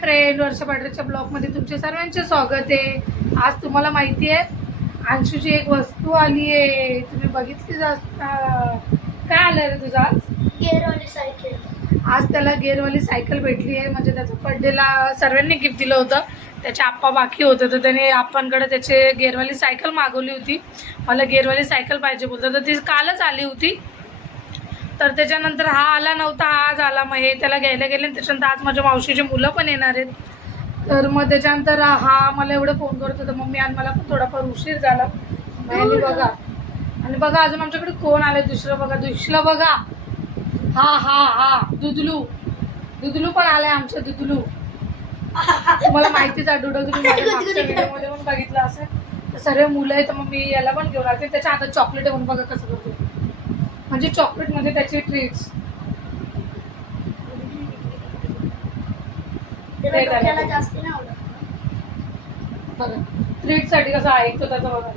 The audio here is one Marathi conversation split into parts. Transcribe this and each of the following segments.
फ्रेंड, वर्षा पाटरेच्या ब्लॉगमध्ये तुमचे सर्वांचे स्वागत आहे। आज तुम्हाला माहिती आहे अंशूची एक वस्तू आली आहे, तुम्ही बघितलीच असणार। काय आलं रे तुझा? गेअरवाली सायकल। आज त्याला गेअरवाली सायकल भेटली आहे। म्हणजे त्याच्या बर्थडेला सर्वांनी गिफ्ट दिलं होतं, त्याचे आप्पा बाकी होतं, तर त्याने आप्पांकडे त्याचे गेअरवाली सायकल मागवली होती। मला गेअरवाली सायकल पाहिजे बोलतो, तर ती कालच आली होती। तर त्याच्यानंतर हा आला नव्हता, आज आला। मग हे त्याला घ्यायला गेले, त्याच्यानंतर आज माझ्या मावशीचे मुलं पण येणार आहेत। तर मग त्याच्यानंतर हा मला एवढं फोन करत होता, मम्मी आज मला पण थोडाफार उशीर झाला। आणि बघा, आणि बघा अजून आमच्याकडे कोण आलं दुसरं, बघा दुसरं बघा, हा हा हा दुधलू, दुधलू पण आलाय आमचं दुधलू। तुम्हाला माहितीच आहे, डुडू तुम्ही माझ्या मागच्या व्हिडिओमध्ये पण बघितलं असेल। तर सर्व मुलं आहेत, मग मी याला पण घेऊन आले। त्याच्या हातात चॉकलेट आहे, म्हणून बघा कसं करतो, म्हणजे चॉकलेट म्हणजे त्याची ट्रीट्स। त्याला जास्त नाही आवडत बघा ट्रीट साठी कसं ऐकतो त्याचा, बघा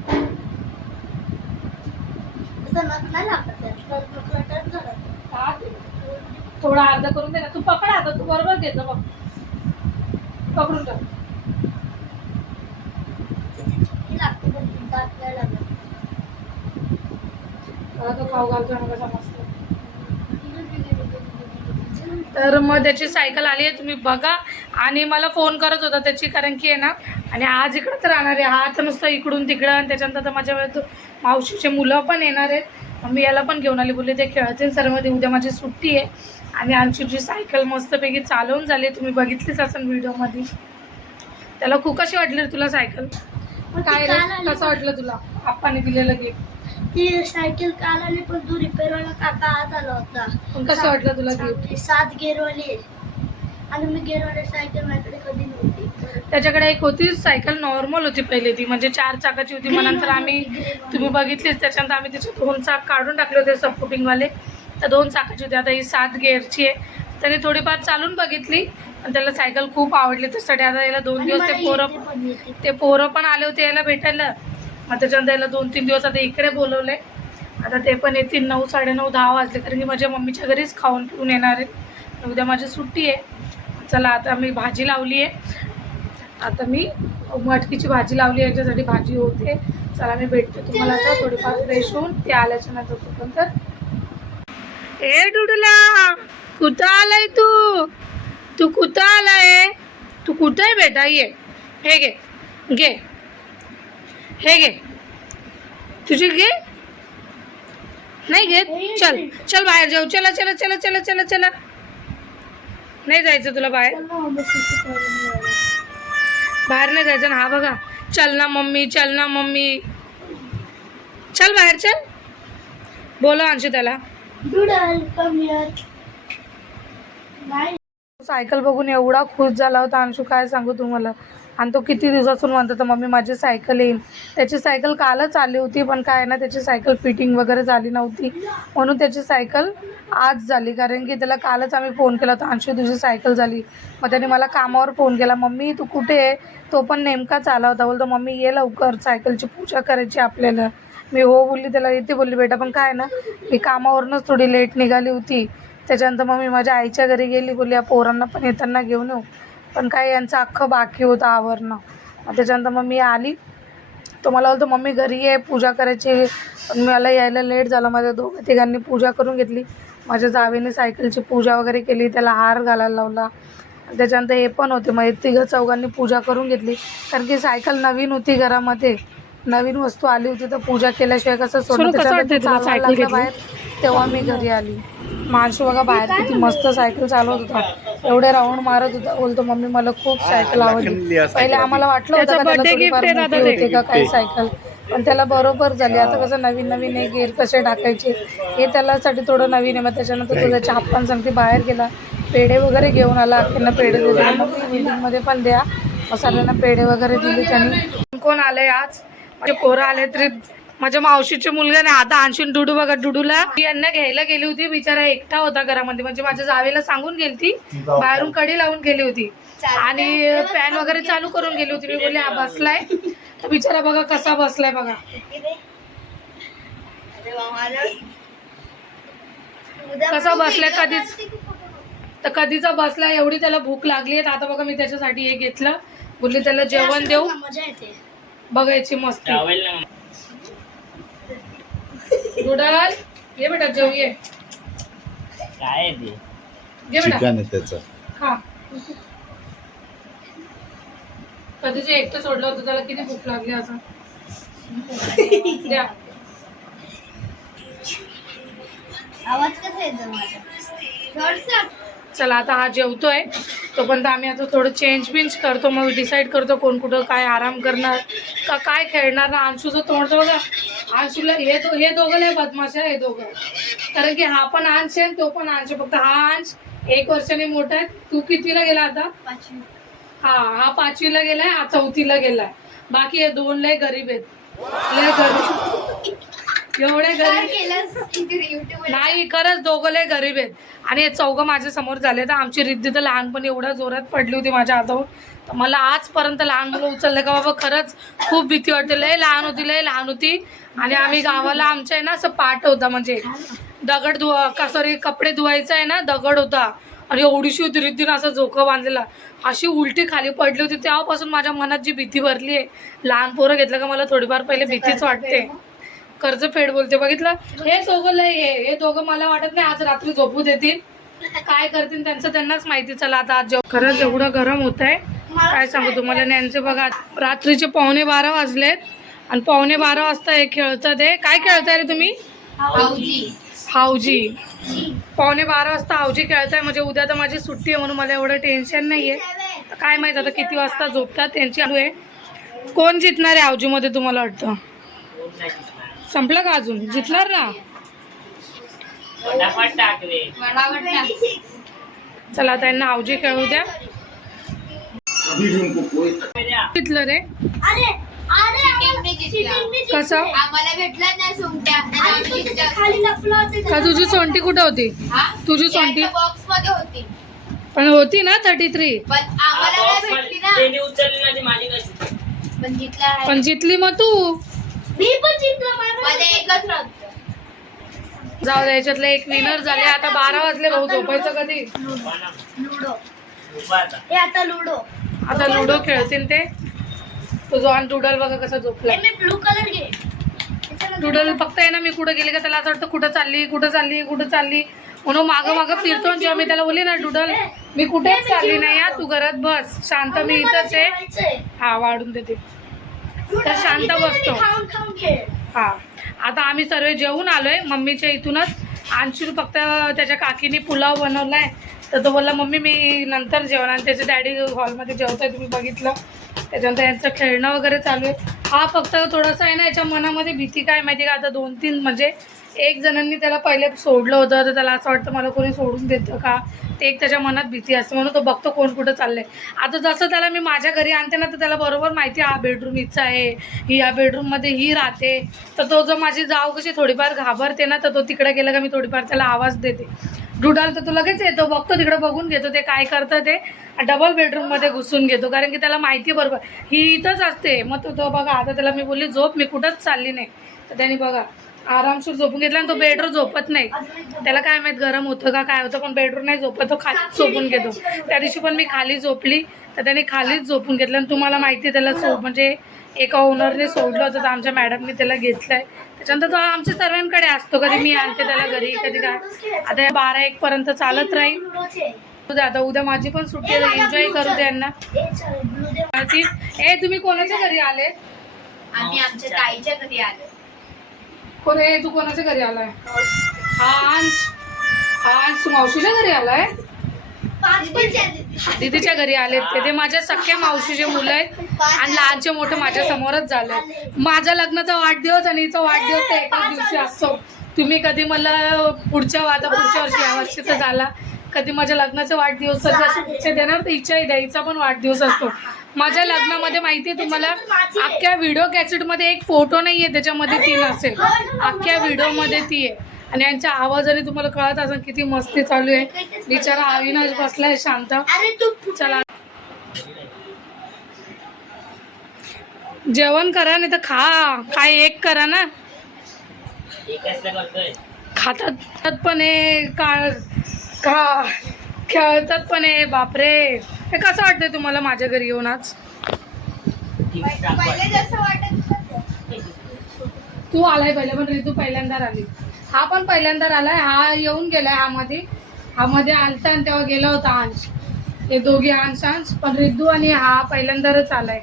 तसं नख नाही लागत त्याला। थोडा अर्धा करून दे ना, तू पकड आता, तू बरोबर घेतो बघ, पकडून टाक। लागते पण दात नाही लागत। मला तो खाऊ घालतो ना कसा मस्त। तर मग त्याची सायकल आली आहे, तुम्ही बघा। आणि मला फोन करत होता त्याची, कारण की आहे ना, आणि आज इकडंच राहणार आहे हा, तर नुसतं इकडून तिकडं। आणि त्याच्यानंतर माझ्या वेळेत मावशीचे मुलं पण येणार आहेत, मी याला पण घेऊन आली, बोलले ते खेळतील सर्वमध्ये, उद्या माझी सुट्टी आहे। आणि आमची सायकल मस्तपैकी चालवून झाली, तुम्ही बघितलीच असेल व्हिडिओमध्ये। त्याला खूप कशी वाटली तुला सायकल? काय कसं वाटलं तुला आप्पाने दिलेलं गिफ्ट? ती सायकल काल आली, पण तू रिपेअरवाला काका आज आला होता। पण कसं वाटलं तुला गिफ्ट? 7 गेअरवाली, आणि मी गेअरवाली सायकल माझ्याकडे कधी नव्हती। त्याच्याकडे एक होती सायकल, नॉर्मल होती पहिले ती, म्हणजे 4 चाकाची होती। मग नंतर आम्ही, तुम्ही बघितलीच, त्याच्यानंतर आम्ही त्याचे 2 चाक काढून टाकले होते सपोर्टिंगवाले, तर 2 चाकाची होती। आता ही 7 गेअरची आहे। त्याने थोडीफार चालून बघितली आणि त्याला सायकल खूप आवडली, त्यासाठी आता याला 2 दिवस ते पोरं पण आले होते याला भेटायला। मग त्याच्यानंतर याला 2-3 दिवस आता इकडे बोलवले, आता ते पण येतील 9, 9:30, 10 वाजले, कारण की माझ्या मम्मीच्या घरीच खाऊन पिऊन येणार आहेत। उद्या माझी सुट्टी आहे। चला आता मी भाजी लावली आहे, आता मी मटकीची भाजी लावली, याच्यासाठी भाजी होते। चला मी भेटते तुम्हाला आता थोडीफार फ्रेश होऊन, ते आल्याच्या नंतर तोपर्यंत। ए डुडूला, कुठं आलाय तू? तू कुठं आलाय? तू कुठं आहे बेटा? ये, हे घे, घे, हे घे, तुझी घे, नाही घेत? चल चल बाहेर जाऊ, चला चला चला चला चला चला। नाही जायचं तुला बाहेर? बाहेर नाही जायचं ना? हा बघा, चल ना मम्मी, चल ना मम्मी, चल बाहेर चल, बोला अंशू त्याला। सायकल बघून एवढा खुश झाला होता अंशू, काय सांगू तुम्हाला। आणि तो किती दिवसातून म्हणतो तर मम्मी माझी सायकल येईल। त्याची सायकल कालच आली होती, पण काय ना त्याची सायकल फिटिंग वगैरे झाली नव्हती, म्हणून त्याची सायकल आज झाली। कारण की त्याला कालच आम्ही फोन केला होता, अंशू तुझी सायकल झाली। मग त्याने मला कामावर फोन केला, मम्मी तू कुठे आहे? तो पण नेमकाच आला होता, बोलतो मम्मी ये लवकर, सायकलची पूजा करायची आपल्याला। मी हो बोलली, त्याला येते बोलली बेटा, पण काय ना मी कामावरूनच थोडी लेट निघाली होती। त्याच्यानंतर मग मी माझ्या आईच्या घरी गेली, बोलली या पोरांना पण येताना घेऊन येऊ, पण काय यांचं अख्खं बाकी होतं आवरणं। मग त्याच्यानंतर मग मी आली, तो मला बोलतो मम्मी घरी आहे, पूजा करायची, पण मला यायला लेट झाला। माझ्या 2-3 पूजा करून घेतली, माझ्या जावेने सायकलची पूजा वगैरे केली, त्याला हार घालायला लावला। त्याच्यानंतर हे पण होते, मग 3-4 पूजा करून घेतली, कारण की सायकल नवीन होती, घरामध्ये नवीन वस्तू आली होती, तर पूजा केल्याशिवाय कसं सोडून। त्याच्यानंतर चालवायला लागलं बाहेर, तेव्हा मी घरी आली। माणसू बघा बाहेर किती मस्त सायकल चालवत होता, एवढे राऊंड मारत होता, बोलतो मम्मी मला खूप सायकल आवडली। पहिले आम्हाला वाटलं होतं का त्याला थोडीफार मोठी होते का काही सायकल, पण त्याला बरोबर झाली। आता कसं नवीन नवीन आहे, गेअर कसे टाकायचे हे त्यालासाठी थोडं नवीन आहे। मग त्याच्यानंतर तो त्याच्या आप्पांसाठी बाहेर गेला, पेढे वगैरे घेऊन आला, अख्यांना पेढे दिले, मग बिल्डिंगमध्ये पण द्या, मग सगळ्यांना पेढे वगैरे दिले त्यांनी। कोण आलंय आज? माझे पोरं आले, तरी माझ्या मावशीचे मुलगा नाही। आता आणशीन डुडू बघा, डुडूला यांना घ्यायला गेली होती, बिचारा एकटा होता घरामध्ये, म्हणजे माझ्या जावेला सांगून गेली ती, बाहेरून कडी लावून गेली होती आणि फॅन वगैरे चालू करून गेली होती। मी बोलले हा बसलाय, तर बिचारा बघा कसा बसलाय बघा, कसा बसलाय, कधीच तर कधीचा बसला, एवढी त्याला भूक लागली आहे. आता बघा मी त्याच्यासाठी हे घेतलं, बोलली त्याला जेवण देऊ, मजा येते. बघायची मस्ती. डुडल ये बेटा, जेव ये. काय ते घे बेटा, चिकन आहे त्याचं. खा. कधीच एकटं सोडलं होतं, त्याला किती भूक लागली असं. द्या. आवाज कसा येतो माझा? चला आता हा जेवतोय, तोपर्यंत आम्ही आता थोडं चेंज बिंज करतो, मग डिसाईड करतो कोण कुठं काय आराम करणार का काय खेळणार ना. अंशूचं तोंड तर बघा, अंशूला हे दोघं लय बदमाश आहे हे दोघं, कारण की हा पण अंश आहे तो पण अंश, फक्त हा अंश 1 वर्षाने मोठा आहे. तू कितवीला गेला आता? 5वी. हा 5वीला गेलाय, हा 4थीला गेलाय. बाकी हे 2 लय गरीब आहेत, लय गरीब, एवढे गरीब नाही, खरंच दोघं लय गरीब आहेत. आणि हे 4घं माझ्या समोर झाले. तर आमची रिद्धी तर लहानपणी एवढ्या जोरात पडली होती माझ्या हातावर, तर मला आजपर्यंत लहान मुलं उचललं का बाबा खरंच खूप भीती वाटते. लय लहान होती. आणि आम्ही गावाला आमच्या आहे ना असं पाट होता, म्हणजे दगड सॉरी कपडे धुवायचा आहे ना, दगड होता आणि एवढीशी होती रिद्धीनं असं झोका बांधलेला, अशी उलटी खाली पडली होती. तेव्हापासून माझ्या मनात जी भीती भरली आहे, लहान पोरं घेतलं का मला थोडीफार पहिले भीतीच वाटते. कर्ज फेड बोलते, बघितलं. हे दोघं लय हे दोघं मला वाटत नाही आज रात्री झोपू देतील, काय करतील त्यांचं त्यांनाच माहिती. चला आता आज खरंच एवढं गरम होत आहे काय सांगू तुम्हाला. यांचे बघा रात्रीचे 11:45 वाजलेत आणि 11:15 वाजता हे खेळतात. हे काय खेळताय रे तुम्ही? हावजी. 11:15 वाजता हावजी खेळताय, म्हणजे उद्या तर माझी सुट्टी आहे म्हणून मला एवढं टेन्शन नाही आहे. काय माहित आता किती वाजता झोपतात त्यांची चालू आहे. कोण जिंकणार आहे हावजीमध्ये तुम्हाला वाटतं? संपलं का अजून? जिंकणार ना. चला त्यांना हावजी खेळू द्या. जिंकलं रे कसं? आम्हाला भेटला नाही सोंगट्या, खाली लपला होते. का तुझी सोंटी कुठं होती? तुझी सोंटी बॉक्स मध्ये होती, पण होती ना 33, पण आम्हाला नाही भेटली ना. त्यांनी उचलली ना ती माझी कशी. पण जिंकला पण जितली मग तू. मी पण जिंकला, माझं एकच राहतं. जाऊ द्या, याच्यातले एक विनर झाले. आता 12 वाजले भाऊ, झोपायचं कधी? लुडो. उभा आता. हे आता लुडो. आता लुडो खेळतील ते. तो जॉन डुडल बघा कसा झोपला. मी ब्लू कलर घे. डुडल फक्त आहे ना, मी कुठं गेली का त्याला असं वाटतं कुठं चालली म्हणून मागं फिरतो. आणि जेव्हा मी त्याला बोलली ना डुडल मी कुठेच चालली नाही, या तू घरात बस शांत, मी इथंच आहे. हा वाढून देते तर शांत बसतो. हा आता आम्ही सर्व जेवून आलोय मम्मीच्या इथूनच. अंशू फक्त त्याच्या काकीने पुलाव बनवलाय, तर तो बोलला मम्मी मी नंतर जेवण. आणि त्याचे डॅडी हॉलमध्ये जेवताय, तुम्ही बघितलं. त्याच्यानंतर यांचं खेळणं वगैरे चालू आहे. हा फक्त थोडंसं आहे ना याच्या मनामध्ये भीती काय माहिती का, आता 2-3 म्हणजे एक जणांनी त्याला पहिले सोडलं होतं, तर त्याला असं वाटतं मला कोणी सोडून देतं का, ते एक त्याच्या मनात भीती असते, म्हणून तो बघतो कोण कुठं चाललंय. आता जसं त्याला मी माझ्या घरी आणते ना, तर त्याला बरोबर माहिती आहे हा बेडरूम हिचा आहे, ही या बेडरूममध्ये ही राहते. तर तो जर माझी जाव कशी थोडीफार घाबरते ना, तर तो तिकडे गेला का मी थोडीफार त्याला आवाज देते. डुडाल तर तो लगेच येतो, बघतो तिकडे, बघून घेतो ते काय करतं ते, डबल बेडरूममध्ये घुसून घेतो, कारण की त्याला माहिती बरोबर ही इथंच असते. मग तो बघा आता त्याला मी बोलली झोप, मी कुठंच चालली नाही, तर त्याने बघा आरामशीर झोपून घेतला. आणि तो बेडरूम झोपत नाही, त्याला काय माहीत गरम होतं का काय होतं, पण बेडरूम नाही झोपत, तो खालीच झोपून घेतो. त्या दिवशी पण मी खाली झोपली तर त्याने खालीच झोपून घेतलं. आणि तुम्हाला माहिती आहे त्याला म्हणजे एका ओनरने सोडलं होतं, तर आमच्या मॅडमने त्याला घेतलं आहे. त्याच्यानंतर तो आमच्या सर्वांकडे असतो, कधी मी आणते त्याला घरी, कधी काय. आता 12-1 पर्यंत चालत राहील. आता उद्या माझी पण सुट्टी आहे, एन्जॉय करू दे यांना. तुम्ही कोणाच्या घरी आले? आम्ही आमच्या ताईच्या घरी आलो. कोण आहे तू? कोणाच्या घरी आलाय? हा मावशीच्या घरी आलाय, दीदीच्या घरी आले. ते माझ्या सख्या मावशीचे मुलं आहेत आणि लहानचे मोठे माझ्या समोरच झाले. माझ्या लग्नाचा वाढदिवस आणि हिचा वाढदिवस तर एकाच दिवशी असतो. तुम्ही कधी मला पुढच्या वर्षी या वर्षी तर झाला, कधी माझ्या लग्नाचा वाढदिवस इच्छा देणार तर इच्छाही द्यायचा पण वाढदिवस असतो. माझ्या लग्नामध्ये माहिती आहे तुम्हाला, अख्ख्या व्हिडिओ कॅसेटमध्ये एक फोटो नाही आहे, त्याच्यामध्ये ती नसेल, अख्ख्या व्हिडिओमध्ये ती आहे. आणि यांच्या आवाजाने तुम्हाला कळत असं किती मस्ती चालू आहे. बिचारा अविनाश बसलाय शांत. चला जेवण करा नाही तर खा, काय एक करा ना. खातात पण हे का खेळतात पण आहे बापरे. हे कसं वाटतंय तुम्हाला माझ्या घरी येऊन आज? पहिले जसं वाटत होतं. तू आलाय पहिले पण रितू पहिल्यांदा आली. हा पण पहिल्यांदा आलाय. हा येऊन गेलाय हा मध्ये आलता आणि तेव्हा गेला होता अंश. हे दोघे अंश पण रितू आणि हा पहिल्यांदाच आलाय.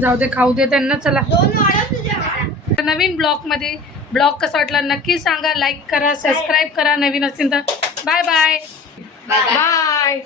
जाऊ दे खाऊ दे त्यांना. चला 2 वाढत तुझ्या. नवीन ब्लॉग कसा वाटला नक्की सांगा. लाईक करा, सबस्क्राईब करा नवीन असेल तर. Bye bye bye.